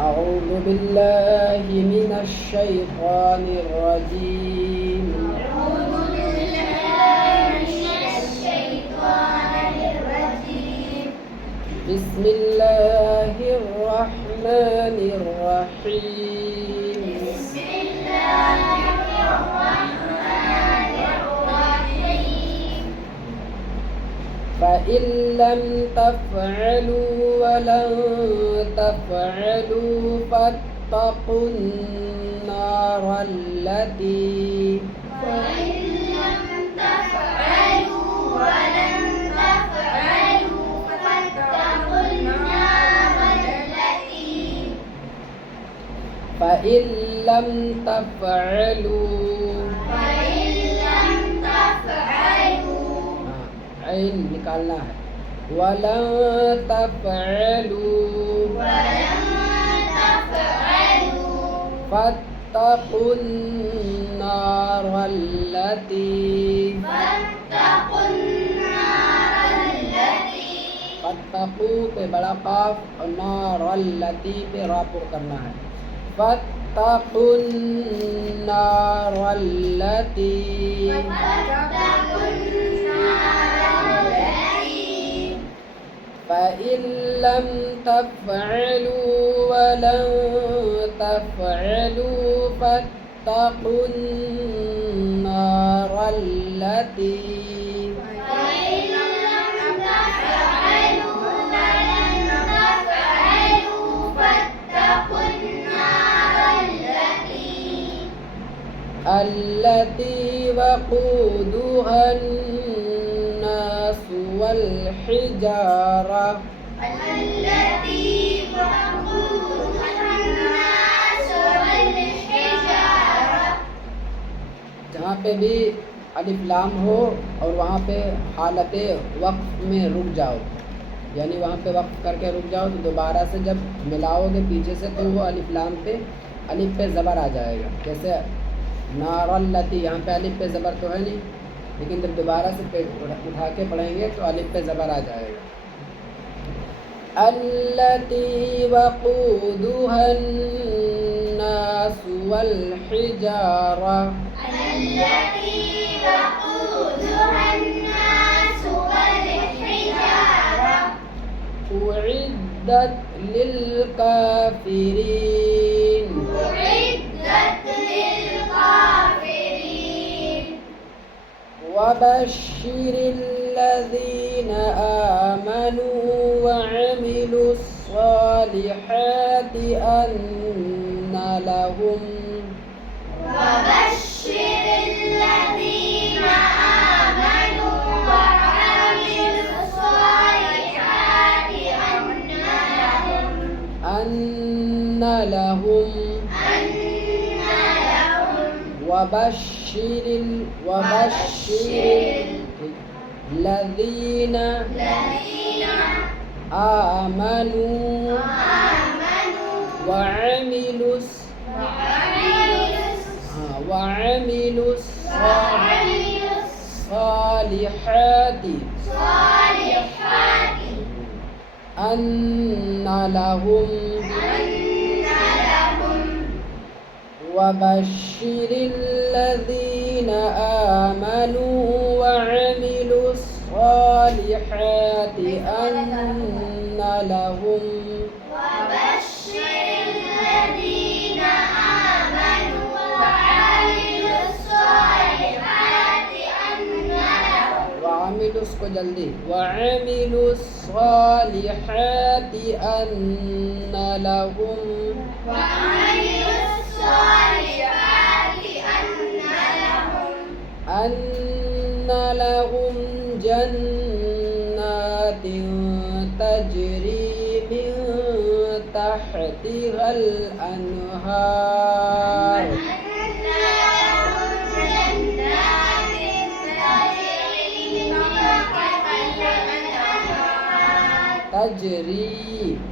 أعوذ بالله من الشيطان الرجيم. أعوذ بالله من الشيطان الرجيم. بسم الله الرحمن الرحيم. بسم الله الرحمن الرحيم. فإن لم تفعلوا ولن تفعلوا فاتقوا النار التي فإن لم تفعلوا ولن تفعلوا فاتقوا النار التي فإن لم تفعلوا فإن لم تفعلوا عين निकालना है ولن تفعلوا ولن تفعلوا فاتقوا النار التي فاتقوا النار التي फत्तकू पे बड़ा काफ और नार लती पे रापुर करना है फत्तकुन नार लती فاتقوا النار التي فإن لم تفعلوا ولن تفعلوا فاتقوا النار التي فإن لم تفعلوا ولن تفعلوا فاتقوا النار التي وقودها الناس والحجارة التي وقودها الناس والحجارة जहाँ पे भी अलिफ लाम हो और वहाँ पे हालत वक्फ में रुक जाओ यानी वहाँ पे वक्फ करके रुक जाओ तो दोबारा से जब मिलाओगे पीछे से तो वो अलिफ लाम पे अलिफ पे ज़बर आ जाएगा। जैसे नारल्लती यहाँ पे अलिफ पे ज़बर तो है नहीं लेकिन जब दोबारा से पे उठा के पढ़ेंगे तो अलिफ पे ज़बर आ जाएगा। अल्लती वक़ूदुहा अन्नास वल हिजारा التي وقودها الناس والحجارة أعدت للكافرين أعدت للكافرين وبشر الذين آمنوا وعملوا الصالحات أن لهم وبشر الذين آمنوا وعملوا الصالحات أن لهم وبشر الذين آمنوا وعملوا الصالحات أن لهم وبشر الذين آمنوا وعملوا الصالحات أن لهم وبشر الذين آمنوا وعملوا الصالحات أن لهم وعملوا उसको जल्दी وعملوا الصالحات أن لهم وعملوا الصالحات أن لهم جنات تجري من تحتها الأنهار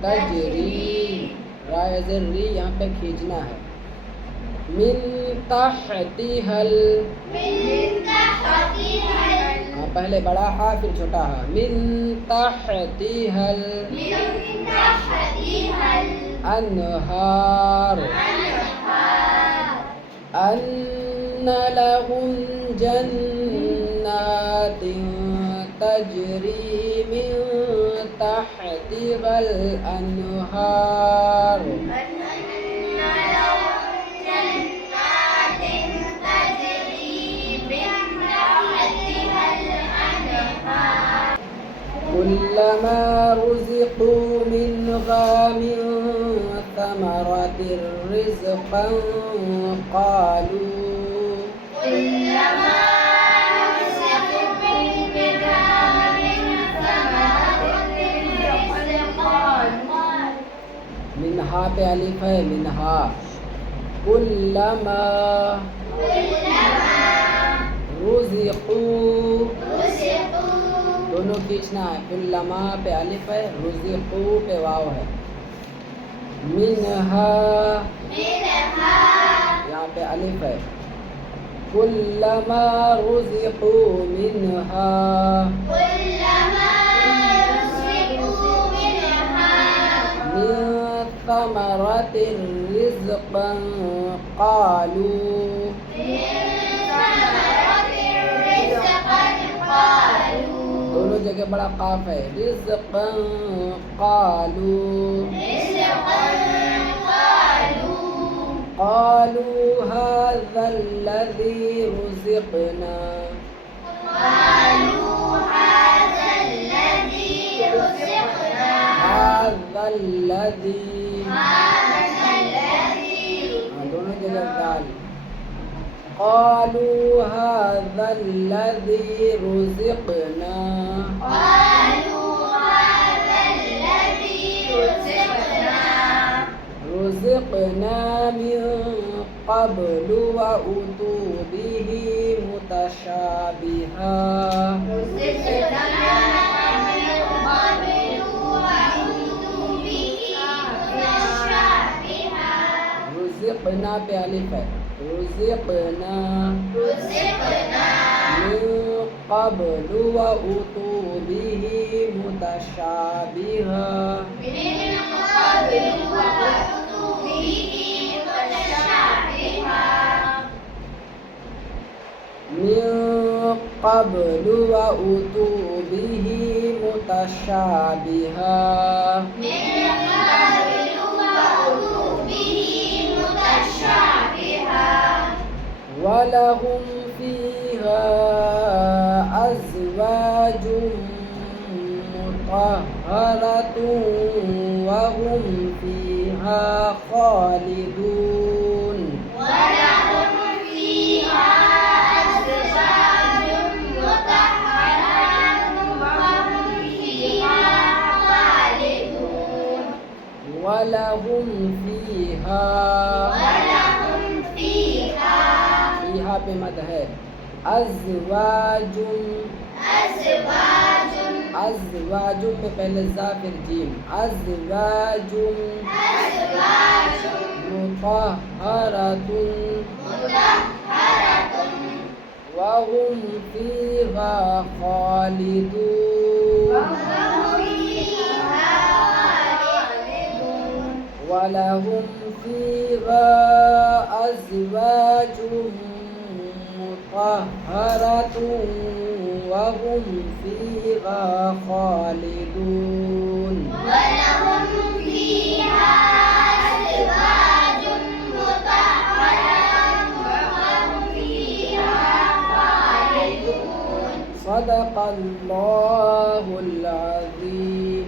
तजरी रायज़री यहाँ पे खींचना है मिन तहतिहल हाँ, पहले बड़ा हा फिर छोटा हा मिन तहतिहल من تحتها أنهار أن لهم جنات تجري من تحتها الأنهار أن لهم جنات تجري من تحتها الأنهار كلما رزقوا منها من ثمرة رزقا قالوا كلما رزقوا منها من ثمرة رزقا منها पे अलिफ है मिनहा कुल्लमा रुज़िक़ू दोनों खींचना है कुल्लमा पे अलिफ है रुज़िक़ू पे वाव है मिनहा यहाँ पे अलिफ है कुल्लमा रुज़िक़ू मिनहा من ثمرة رزقا قالوا दोनों जगह बड़ा काफ है रिज़्क़ा قالوا قالوا هذا الذي رزقنا هذا الذي दोनों जगह दाल قالوا هذا الذي رزقنا رزقنا من قبل وأتوا به متشابها रुज़िक़ना पे अलिफ है रुज़िक़ना मिन क़ब्लु व उतू बिही मुतशाबिहा मिन क़ब्लु व उतू बिही मुतशाबिहा वलहुम फीहा अज़वाज मुतहहरतुन वहुम फीहा खालिदून वलहुम फीहा फीहा पे मद है अज़वाजुन अज़वाजुन पे पहले ज़ा फिर जीम अज़वाजुन मुतहहरतुन वहुम फीहा खालिदून वलहुम फीहा अज़वाजुन मुतहहरतुन वहुम फीहा खालिदून सदक़ल्लाहुल अज़ीम।